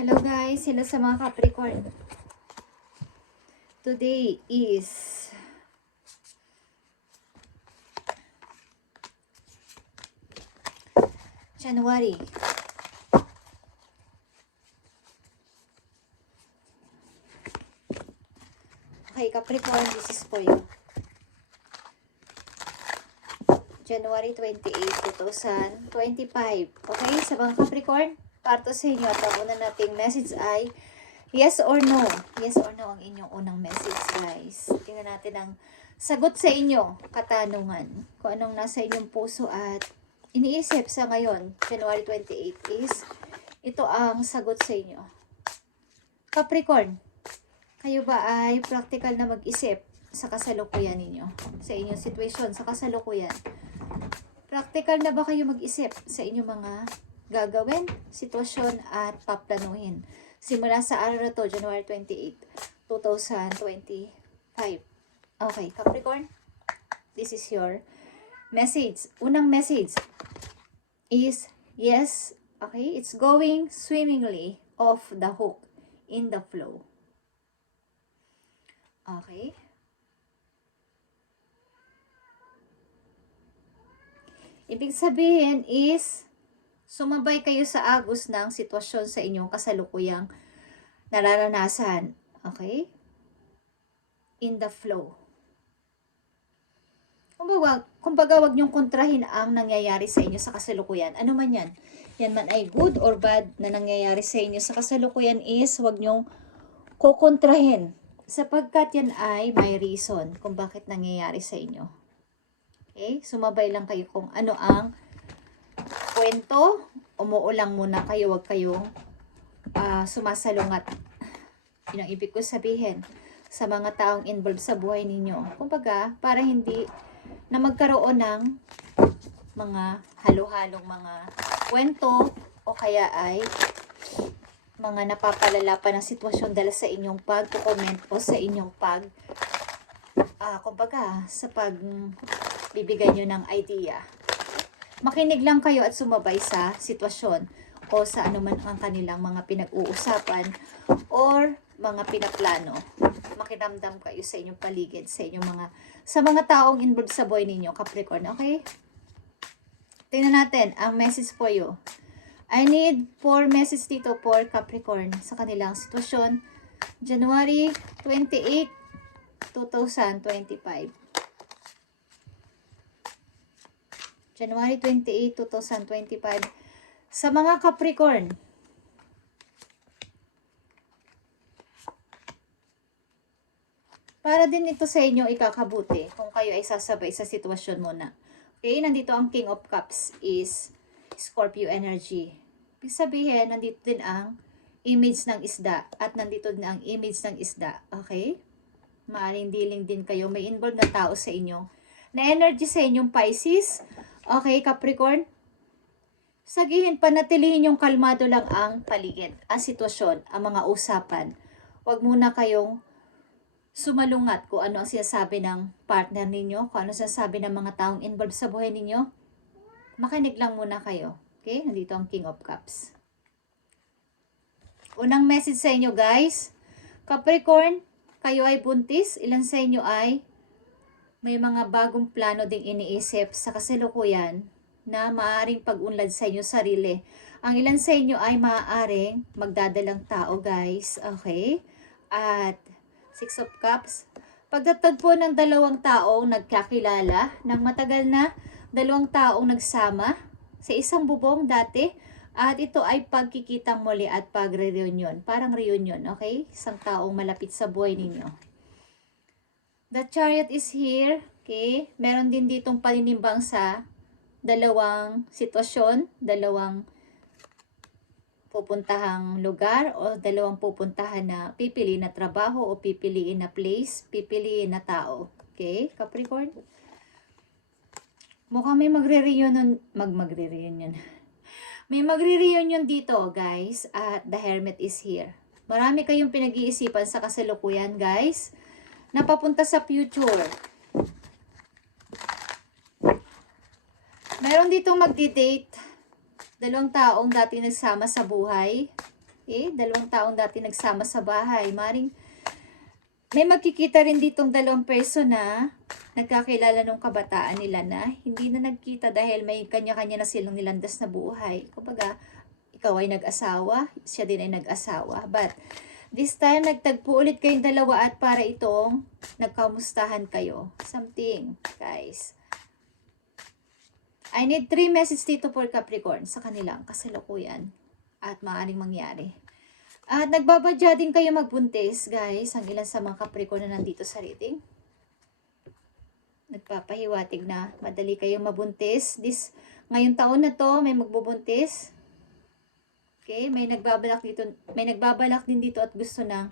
Hello guys, hello sa mga Capricorn. Today is January. Okay, Capricorn, this is for you. January 28, 2025. Okay, sa mga Capricorn, parto sa inyo. At ang una nating message ay yes or no. Yes or no ang inyong unang message, guys. Tingnan natin ang sagot sa inyo, katanungan. Kung anong nasa inyong puso at iniisip sa ngayon, January 28 is, ito ang sagot sa inyo. Capricorn, kayo ba ay practical na mag-isip sa kasalukuyan ninyo? Sa inyong sitwasyon, sa kasalukuyan. Practical na ba kayo mag-isip sa inyong mga gagawin, sitwasyon at paplanuhin? Simula sa araw na to, January 28, 2025. Okay, Capricorn, this is your message. Unang message is yes, okay, it's going swimmingly off the hook, in the flow. Okay. Ibig sabihin is, sumabay kayo sa agos ng sitwasyon sa inyong kasalukuyang nararanasan. Okay? In the flow. Kumbaga wag niyong kontrahin ang nangyayari sa inyo sa kasalukuyan. Ano man yan? Yan man ay good or bad na nangyayari sa inyo sa kasalukuyan is, wag niyong kukontrahin. Sapagkat yan ay may reason kung bakit nangyayari sa inyo. Okay? Sumabay lang kayo kung ano ang kwento. Umuulang muna kayo, wag kayong sumasalungat. Yun ang ibig ko sabihin sa mga taong involved sa buhay ninyo. Kumbaga, para hindi na magkaroon ng mga halo-halong mga kwento o kaya ay mga napapalala pa ng sitwasyon dahil sa inyong pag-comment o sa inyong kumbaga, sa bibigay nyo ng idea. Makinig lang kayo at sumabay sa sitwasyon o sa anuman ang kanilang mga pinag-uusapan or mga pinaplano. Makiramdam kayo sa inyong paligid, sa mga taong involved sa buhay ninyo, Capricorn, okay? Tingnan natin ang message for you. I need 4 message dito for Capricorn sa kanilang sitwasyon. January 28, 2025. January 28, 2025. Sa mga Capricorn, para din ito sa inyo ikakabuti kung kayo ay sasabay sa sitwasyon muna. Okay, nandito ang King of Cups is Scorpio energy. Ibig sabihin, nandito din ang image ng isda at nandito din ang image ng isda. Okay? Maaring dealing din kayo. May involved na tao sa inyo. Na energy sa inyong Pisces. Okay, Capricorn? Sagihin, panatilihin yung kalmado lang ang paligid, ang sitwasyon, ang mga usapan. Huwag muna kayong sumalungat kung ano ang sinasabi ng partner ninyo, kung ano sinasabi ng mga taong involved sa buhay ninyo. Makinig lang muna kayo. Okay? Nandito ang King of Cups. Unang message sa inyo, guys. Capricorn, kayo ay buntis. Ilan sa inyo ay may mga bagong plano ding iniisip sa kasalukuyan na maaaring pag-unlad sa inyo sarili. Ang ilan sa inyo ay maaaring magdadalang tao, guys. Okay? At Six of Cups. Pagtatagpo ng dalawang taong nagkakilala ng matagal na, dalawang taong nagsama sa isang bubong dati, at ito ay pagkikitang muli at pagre-reunion. Parang reunion, okay? Isang taong malapit sa buhay ninyo. The Chariot is here, okay? Meron din ditong paninimbang sa dalawang sitwasyon, dalawang pupuntahang lugar o dalawang pupuntahan na pipiliin na trabaho o pipiliin na place, pipiliin na tao. Okay, Capricorn? Mukhang may magre-reunion. May magre-reunion dito, guys. At the Hermit is here. Marami kayong pinag-iisipan sa kasalukuyan, guys, na papunta sa future. Meron ditong magdi-date. Dalawang taong dati nagsama sa buhay. Okay? Dalawang taong dati nagsama sa bahay. Maring may magkikita rin ditong dalawang person na nagkakilala nung kabataan nila na hindi na nagkita dahil may kanya-kanya na silang nilandas na buhay. Kumbaga, ikaw ay nag-asawa, siya din ay nag-asawa. But, this time, nagtagpo ulit kayong dalawa at para itong nagkamustahan kayo. Something, guys. I need 3 messages dito for Capricorn sa kanilang kasalukuyan at maaaring mangyari. At nagbabadya din kayo magbuntis, guys. Ang ilan sa mga Capricorn na nandito sa reading. Nagpapahiwatig na madali kayong mabuntis. Ngayong taon na to, may magbubuntis. Okay, may nagbabalak din dito at gusto ng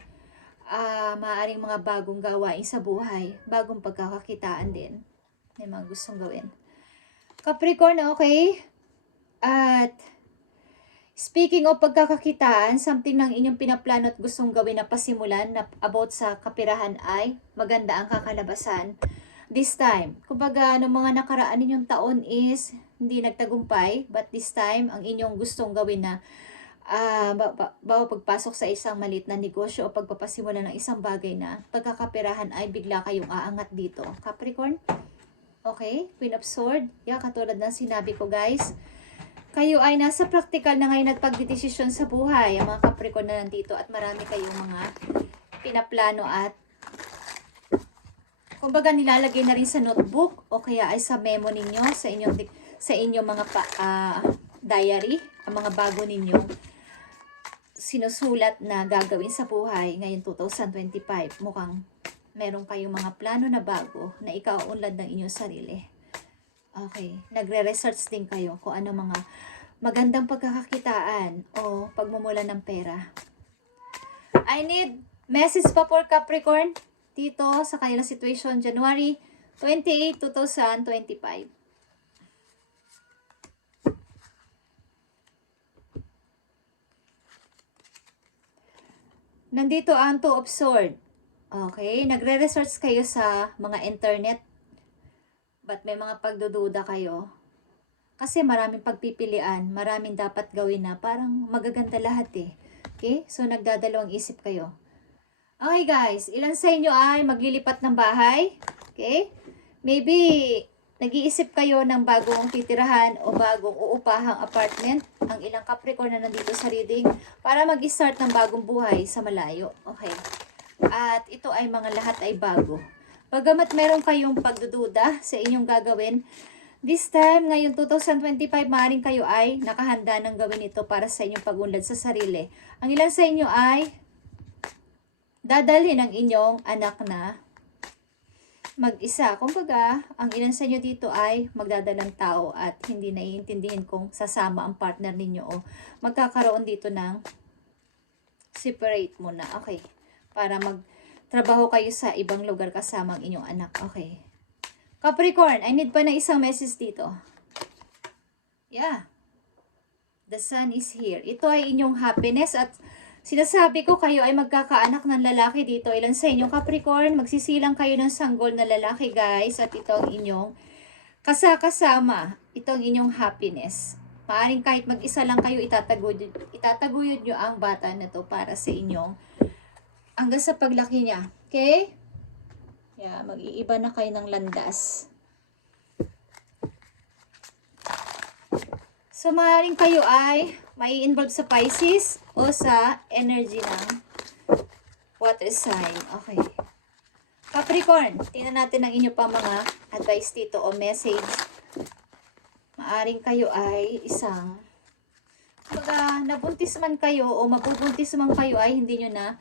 maaaring mga bagong gawain sa buhay, bagong pagkakakitaan din. May mga gustong gawin. Capricorn, okay? At speaking of pagkakakitaan, something ng inyong pinaplano at gustong gawin na pasimulan na about sa kapirahan ay maganda ang kakalabasan. This time, kumbaga, ng mga nakaraan ninyong taon is hindi nagtagumpay, but this time, ang inyong gustong gawin na pagpasok sa isang maliit na negosyo o pagpapasimula ng isang bagay na pagkakapirahan ay bigla kayong aangat dito. Capricorn? Okay, Queen of Swords. Yeah, katulad ng sinabi ko, guys. Kayo ay nasa practical na ngayon at pagdidesisyon sa buhay. Ang mga Capricorn na nandito at marami kayong mga pinaplano at kumbaga nilalagay na rin sa notebook o kaya ay sa memo ninyo, sa inyong mga diary, ang mga bago ninyong sinusulat na gagawin sa buhay ngayong 2025. Mukhang meron kayong mga plano na bago na ikaunlad ng inyong sarili. Okay. Nagre-research din kayo kung ano mga magandang pagkakakitaan o pagmumula ng pera. I need message pa for Capricorn dito sa kanilang situation January 28, 2025. Nandito ang Two of Swords. Okay, nagre-research kayo sa mga internet. But may mga pagdududa kayo. Kasi maraming pagpipilian, maraming dapat gawin na parang magaganda lahat eh. Okay, so nagdadalawang isip kayo. Okay guys, ilan sa inyo ay maglilipat ng bahay? Okay, maybe nag-iisip kayo ng bagong titirahan o bagong uupahang apartment. Ang ilang Capricorn na nandito sa reading para mag-start ng bagong buhay sa malayo. Okay. At ito ay mga lahat ay bago. Bagamat meron kayong pagdududa sa inyong gagawin, this time, ngayon 2025, maaaring kayo ay nakahanda ng gawin ito para sa inyong pagunlad sa sarili. Ang ilan sa inyo ay dadalhin ang inyong anak na mag-isa. Kumbaga, ang ilan sa inyo dito ay magdadalang tao at hindi naiintindihin kung sasama ang partner ninyo o magkakaroon dito ng separate muna. Okay. Para magtrabaho kayo sa ibang lugar kasama ang inyong anak. Okay. Capricorn, I need pa na isang message dito. Yeah. The sun is here. Ito ay inyong happiness at sinasabi ko kayo ay magkakaanak ng lalaki dito. Ilan sa inyong Capricorn, magsisilang kayo ng sanggol na lalaki guys. At ito ang inyong kasama. Ito ang inyong happiness. Maaring kahit mag-isa lang kayo, itataguyod nyo ang bata na to para sa inyong hanggang sa paglaki niya. Okay? Yeah, mag-iiba na kayo ng landas. So, maaaring kayo ay may involve sa Pisces o sa energy ng water sign. Okay. Capricorn, tingnan natin ang inyo pa mga advice dito o message. Maaaring kayo ay isang nabuntis man kayo o mabubuntis man kayo ay hindi nyo na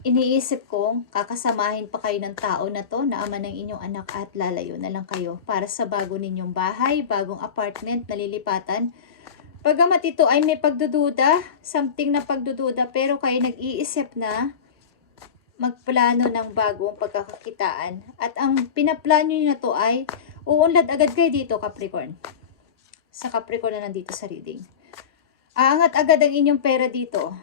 iniisip kong kakasamahin pa kayo ng tao na to na ama ng inyong anak at lalayo na lang kayo para sa bago ninyong bahay, bagong apartment na lilipatan. Pagamat ito ay may pagdududa, something na pagdududa, pero kayo nag-iisip na magplano ng bagong pagkakakitaan. At ang pinaplano nyo na to ay uunlad agad kayo dito, Capricorn. Sa Capricorn na nandito sa reading. Aangat agad ang inyong pera dito.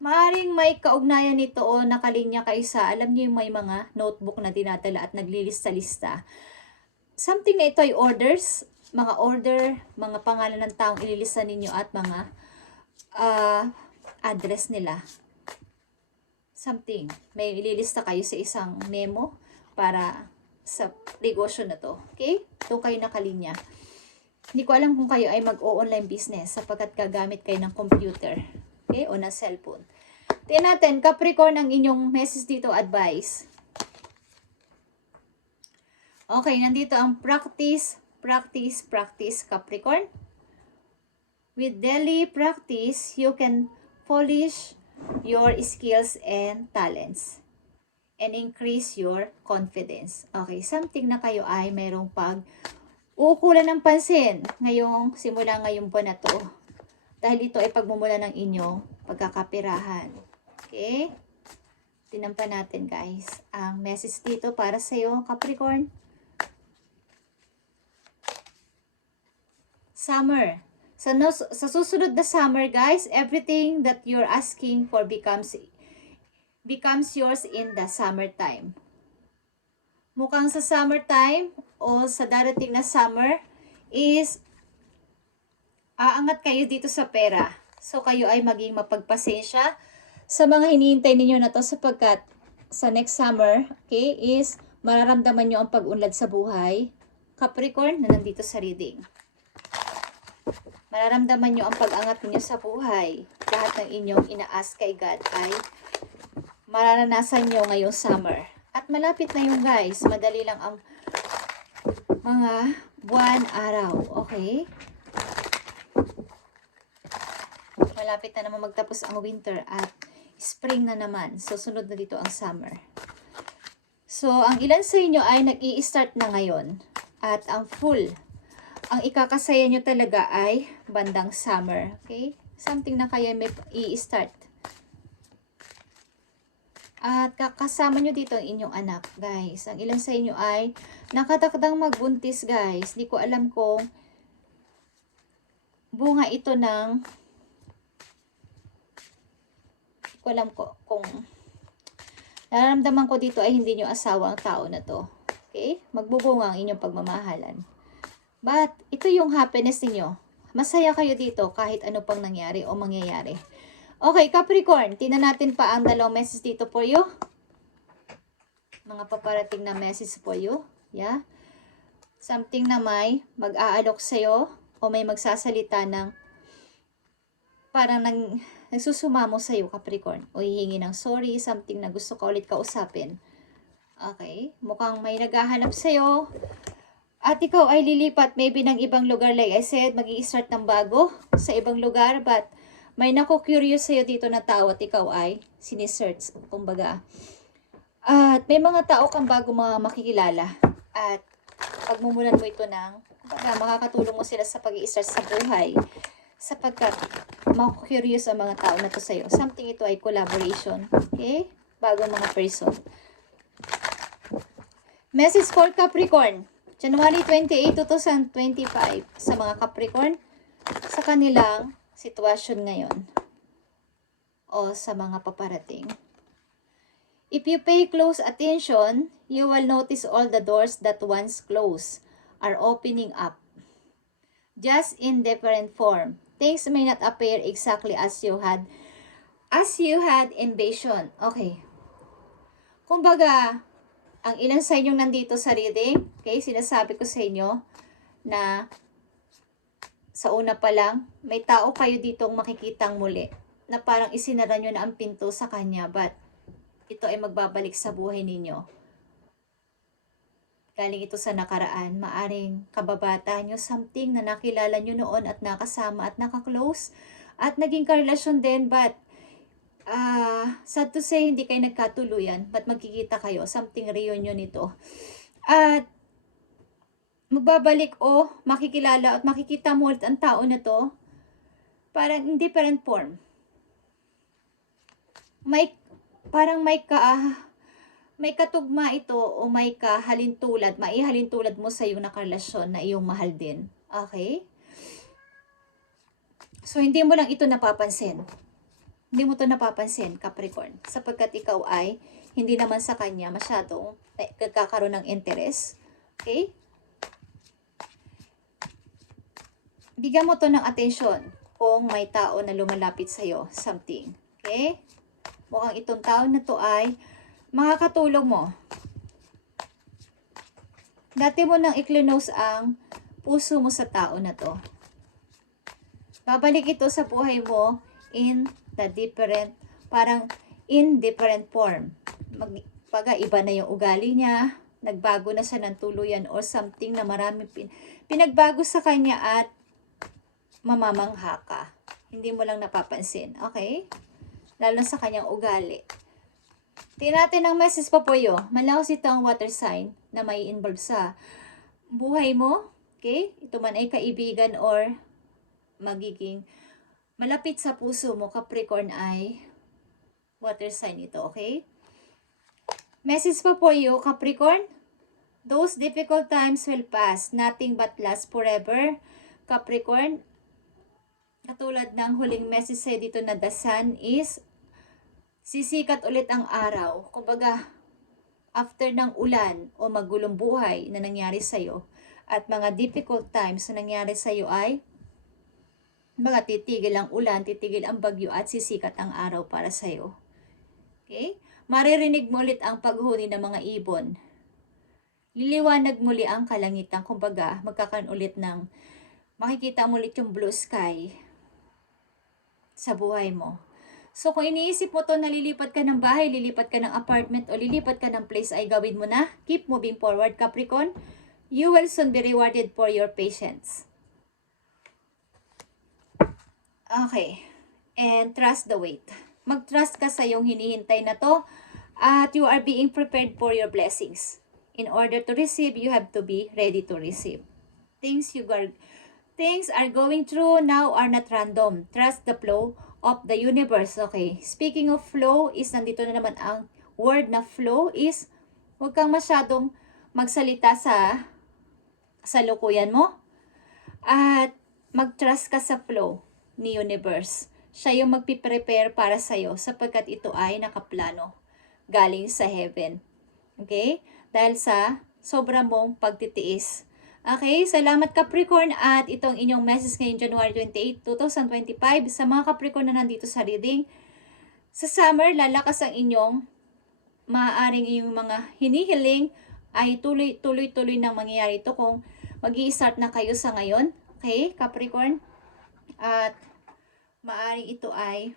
Maaring may kaugnayan nito o nakalinya kayo sa, alam niyo yung may mga notebook na dinadala at naglilista-lista. Something na ito ay orders, mga order, mga pangalan ng taong ililista ninyo at mga address nila. Something. May ililista kayo sa isang memo para sa negosyo na to. Okay? Doon kayo nakalinya. Hindi ko alam kung kayo ay mag-o-online business sapagkat gagamit kayo ng computer. Okay? O ng cellphone. Tingnan natin, Capricorn, ang inyong message dito, advice. Okay, nandito ang practice, Capricorn. With daily practice, you can polish your skills and talents and increase your confidence. Okay, something na kayo ay mayroong ukulan ng pansin simula ngayong buwan na to. Dahil ito ay pagmumula ng inyong pagkakapirahan. Okay? Tinampan natin, guys. Ang message dito para sa iyo, Capricorn. Summer. Sa susunod na summer, guys, everything that you're asking for becomes yours in the summertime. Mukhang sa summertime o sa darating na summer is aangat kayo dito sa pera. So, kayo ay maging mapagpasensya sa mga hinihintay ninyo na to sapagkat sa next summer, okay, is mararamdaman nyo ang pag-unlad sa buhay. Capricorn, na nandito sa reading. Mararamdaman nyo ang pag-angat ninyo sa buhay. Lahat ng inyong inaas kay God ay mararanasan nyo ngayong summer. At malapit na yung guys. Madali lang ang mga buwan, araw. Okay? Malapit na naman magtapos ang winter at spring na naman. So, sunod na dito ang summer. So, ang ilan sa inyo ay nag-i-start na ngayon. At ang ikakasaya nyo talaga ay bandang summer. Okay? Something na kaya may i-start. At kasama nyo dito ang inyong anak, guys. Ang ilan sa inyo ay nakatakdang magbuntis, guys. Di ko alam kung bunga ito ng kung nararamdaman ko dito ay hindi nyo asawa ang tao na to. Okay? Magbubunga ang inyong pagmamahalan. But, ito yung happiness niyo. Masaya kayo dito kahit ano pang nangyari o mangyayari. Okay, Capricorn, tingnan natin pa ang dalawang message dito for you. Mga paparating na message for you. Yeah. Something na may mag-aalok sa'yo o may magsasalita ng parang nagsusumamo sa'yo, Capricorn. O hihingi ng sorry, something na gusto ka ulit kausapin. Okay, mukhang may naghahanap sa'yo. At ikaw ay lilipat maybe ng ibang lugar. Like I said, mag-i-start ng bago sa ibang lugar. But may nako-curious sa'yo dito na tao at ikaw ay sinisearch. Kumbaga. At may mga tao kang bago mga makikilala. At pagmumulan mo ito ng makakatulong mo sila sa pag-i-start sa buhay. Sapagkat mako-curious ang mga tao na to sa'yo. Something ito ay collaboration. Okay? Bagong mga person. Message for Capricorn. January 28, 2025 sa mga Capricorn sa kanilang sitwasyon ngayon o sa mga paparating. If you pay close attention, you will notice all the doors that once closed are opening up. Just in different form. Things may not appear exactly as you had envisioned. Okay. Kumbaga, ang ilan sa inyong nandito sa reading, okay, sinasabi ko sa inyo na sa una pa lang, may tao kayo ditong makikitang muli na parang isinara nyo na ang pinto sa kanya but ito ay magbabalik sa buhay ninyo. Galing ito sa nakaraan, maaring kababata nyo, something na nakilala nyo noon at nakasama at nakaklose at naging karelasyon din but sad to say, hindi kayo nagkatuluyan, but magkikita kayo, something reunion nito. At magbabalik o makikilala at makikita mo ulit ang tao na to, parang in different form. Parang may katugma ito o may maihalintulad mo sa iyong nakarelasyon na iyong mahal din. Okay? So, hindi mo lang ito napapansin. Hindi mo ito napapansin, Capricorn, sapagkat ikaw ay hindi naman sa kanya masyadong nagkakaroon ng interest. Okay? Bigyan mo ito ng atensyon. kung may tao na lumalapit sa'yo, something. Okay? Mukhang itong tao na to ay makakatulong mo. Dati mo nang i-close ang puso mo sa tao na to. Babalik ito sa buhay mo in the different, parang in different form. Iba na yung ugali niya, nagbago na siya ng tuluyan or something na maraming pinagbago sa kanya at mamamangha ka. Hindi mo lang napapansin. Okay? Lalo sa kanyang ugali. Tingnan natin ang message pa po yun. Malakas ito ang water sign na may involve sa buhay mo. Okay? Ito man ay kaibigan or magiging malapit sa puso mo, Capricorn, ay water sign ito. Okay? Message pa po yun, Capricorn. Those difficult times will pass. Nothing but last forever. Capricorn, katulad ng huling message sa'yo dito na the sun is sisikat ulit ang araw. Kumbaga, after ng ulan o magulong buhay na nangyari sa'yo at mga difficult times na nangyari sa'yo ay mga titigil ang ulan, titigil ang bagyo at sisikat ang araw para sa'yo. Okay? Maririnig mo ulit ang paghuni ng mga ibon. Liliwanag muli ang kalangitan. Kumbaga, magkakaroon ulit ng makikita mo ulit yung blue sky sa buhay mo. So, kung iniisip mo to na lilipat ka ng bahay, lilipat ka ng apartment, o lilipat ka ng place, ay gawin mo na. Keep moving forward, Capricorn. You will soon be rewarded for your patience. Okay. And trust the wait. Mag-trust ka sa iyong hinihintay na to at you are being prepared for your blessings. In order to receive, you have to be ready to receive. Things are going through now are not random. Trust the flow of the universe. Okay. Speaking of flow is nandito na naman ang word na flow is huwag kang masyadong magsalita sa lukuyan mo at mag-trust ka sa flow ni universe. Siya yung magpiprepare para sa'yo sapagkat ito ay nakaplano galing sa heaven. Okay? Dahil sa sobra mong pagtitiis. Okay? Salamat Capricorn at itong inyong message ngayong January 28, 2025 sa mga Capricorn na nandito sa reading. Sa summer, lalakas ang inyong maaaring inyong mga hinihiling ay tuloy-tuloy nang mangyayari ito kung mag-i-start na kayo sa ngayon. Okay, Capricorn? At maaaring ito ay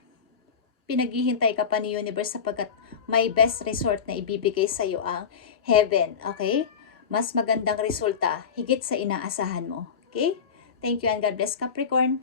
pinaghihintay ka pa ni universe sapagkat may best resort na ibibigay sa iyo ang heaven. Okay? Mas magandang resulta higit sa inaasahan mo. Okay? Thank you and God bless Capricorn.